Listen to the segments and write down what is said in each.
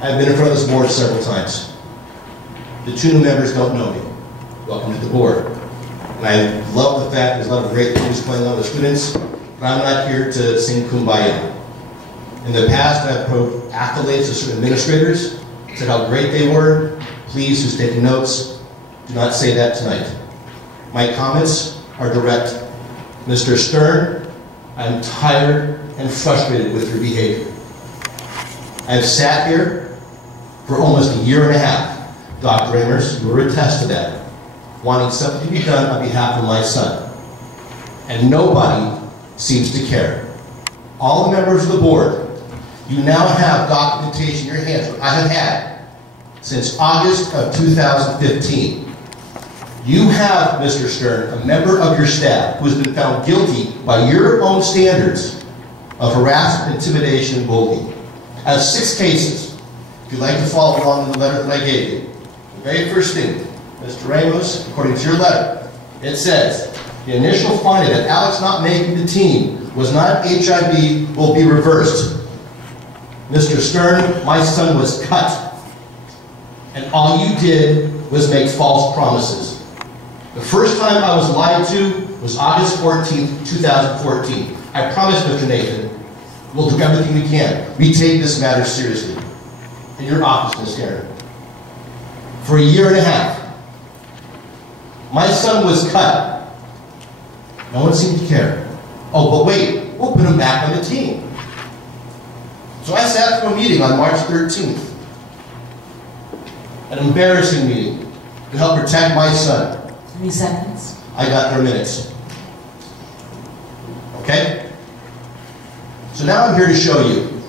I've been in front of this board several times. The two new members don't know me. Welcome to the board. And I love the fact there's a lot of great things going on with students, but I'm not here to sing Kumbaya. In the past, I've proved accolades to certain administrators, said how great they were. Please, who's taking notes, do not say that tonight. My comments are direct. Mr. Stern, I'm tired and frustrated with your behavior. I've sat here for almost a year and a half. Dr. Amers, you were attest to that, wanting something to be done on behalf of my son. And nobody seems to care. All the members of the board, you now have documentation in your hands, which I have had since August of 2015. You have, Mr. Stern, a member of your staff who has been found guilty by your own standards of harassment, intimidation, and bullying. Out of 6 cases, if you'd like to follow along in the letter that I gave you, the very first thing, Mr. Ramos, according to your letter, it says, the initial finding that Alex not making the team was not HIV will be reversed. Mr. Stern, my son was cut, and all you did was make false promises. The first time I was lied to was August 14th, 2014. I promise, Mr. Nathan, we'll do everything we can. We take this matter seriously. In your office, Ms. Aaron. For a year and a half, my son was cut. No one seemed to care. Oh, but wait, we'll put him back on the team. So I sat through a meeting on March 13th. An embarrassing meeting to help protect my son. 3 seconds. I got 3 minutes. Okay? So now I'm here to show you.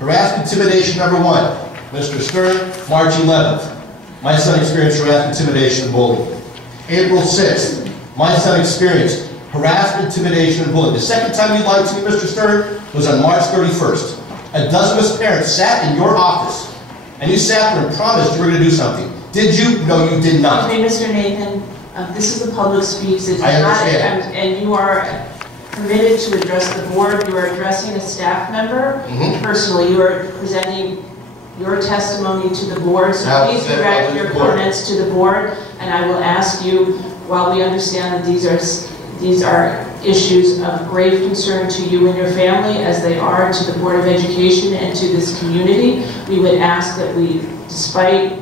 Harassment, intimidation, number 1. Mr. Stern, March 11th. My son experienced harassment, intimidation, and bullying. April 6th. My son experienced harassment, intimidation, and bullying. The second time you lied to me, Mr. Stern, was on March 31st. A dozen of his parents sat in your office, and you sat there and promised you were going to do something. Did you? No, you did not. Okay, Mr. Nathan, this is the public speaks. I understand. And you are permitted to address the board. You are addressing a staff member. Personally, you are presenting your testimony to the board. So please direct your comments to the board. And I will ask you, while we understand that these are issues of grave concern to you and your family, as they are to the Board of Education and to this community, we would ask that we, despite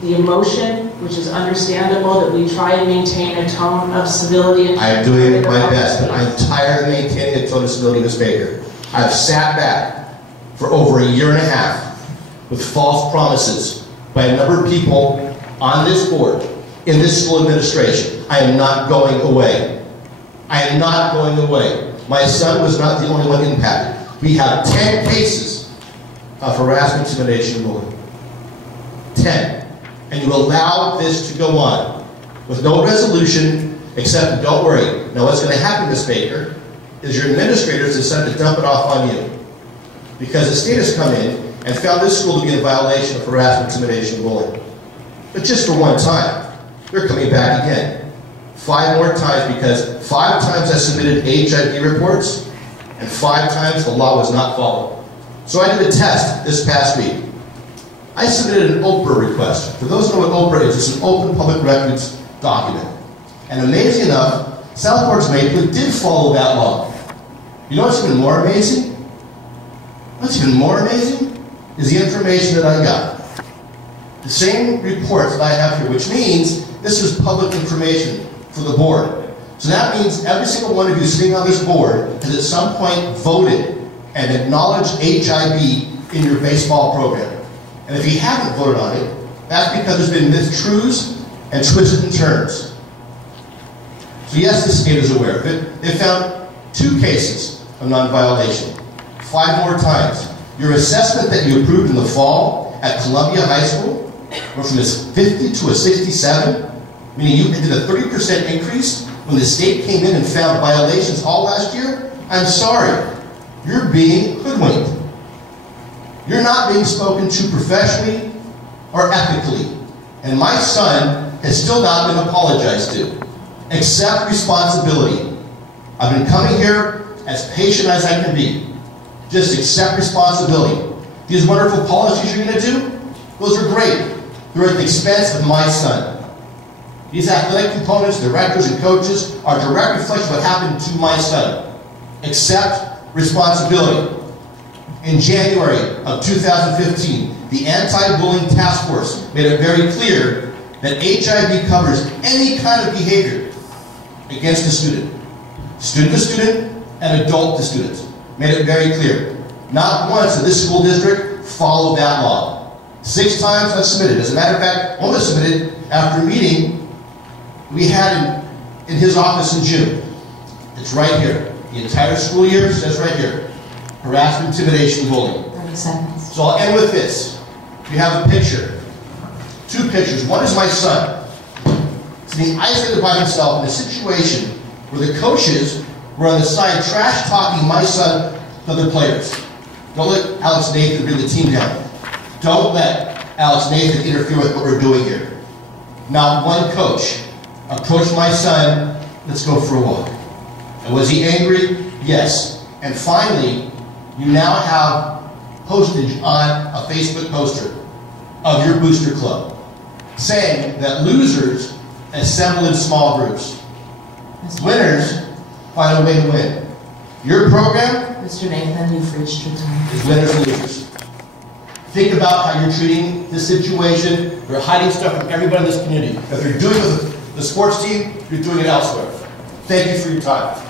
the emotion, which is understandable, that we try and maintain a tone of civility. And I am doing my best, but I'm tired of maintaining a tone of civility, Ms. Baker. I've sat back for over a year and a half with false promises by a number of people on this board, in this school administration. I am not going away. I am not going away. My son was not the only one impacted. We have 10 cases of harassment, intimidation, and bullying. 10. And you allow this to go on with no resolution, except, don't worry. Now what's going to happen, Ms. Baker, is your administrators decided to dump it off on you. Because the state has come in and found this school to be in violation of harassment, intimidation, and bullying. But just for one time. They're coming back again. 5 more times, because 5 times I submitted HIV reports, and 5 times the law was not followed. So I did a test this past week. I submitted an OPRA request. For those who know what OPRA is, it's an open public records document. And amazing enough, Southport's Maplewood did follow that law. You know what's even more amazing? What's even more amazing is the information that I got. The same reports that I have here, which means this is public information for the board. So that means every single one of you sitting on this board has at some point voted and acknowledged HIV in your baseball program. And if you haven't voted on it, that's because there's been mistruths and twists and turns. So yes, the state is aware of it. They found 2 cases of non-violation. 5 more times. Your assessment that you approved in the fall at Columbia High School went from a 50 to a 67, meaning you did a 30% increase when the state came in and found violations all last year. I'm sorry. You're being hoodwinked. You're not being spoken to professionally or ethically. And my son has still not been apologized to. Accept responsibility. I've been coming here as patient as I can be. Just accept responsibility. These wonderful policies you're going to do, those are great. They're at the expense of my son. These athletic components, directors and coaches, are a direct reflection of what happened to my son. Accept responsibility. In January of 2015, the Anti-Bullying Task Force made it very clear that HIV covers any kind of behavior against a student. Student to student and adult to student. Made it very clear. Not once did this school district follow that law. 6 times I've submitted. As a matter of fact, one was submitted after a meeting we had in his office in June. It's right here. The entire school year says right here. Harassment, intimidation, bullying. 30 seconds. So I'll end with this. You have a picture. 2 pictures. One is my son. So he's isolated by himself in a situation where the coaches were on the side trash-talking my son to other players. Don't let Alex Nathan bring the team down. Don't let Alex Nathan interfere with what we're doing here. Not one coach approached my son, let's go for a walk. And was he angry? Yes. And finally, you now have postage on a Facebook poster of your booster club saying that losers assemble in small groups. Winners find a way to win. Your program, Mr. Nathan, you've reached your time. Is winners and losers. Think about how you're treating this situation. You're hiding stuff from everybody in this community. If you're doing it with the sports team, you're doing it elsewhere. Thank you for your time.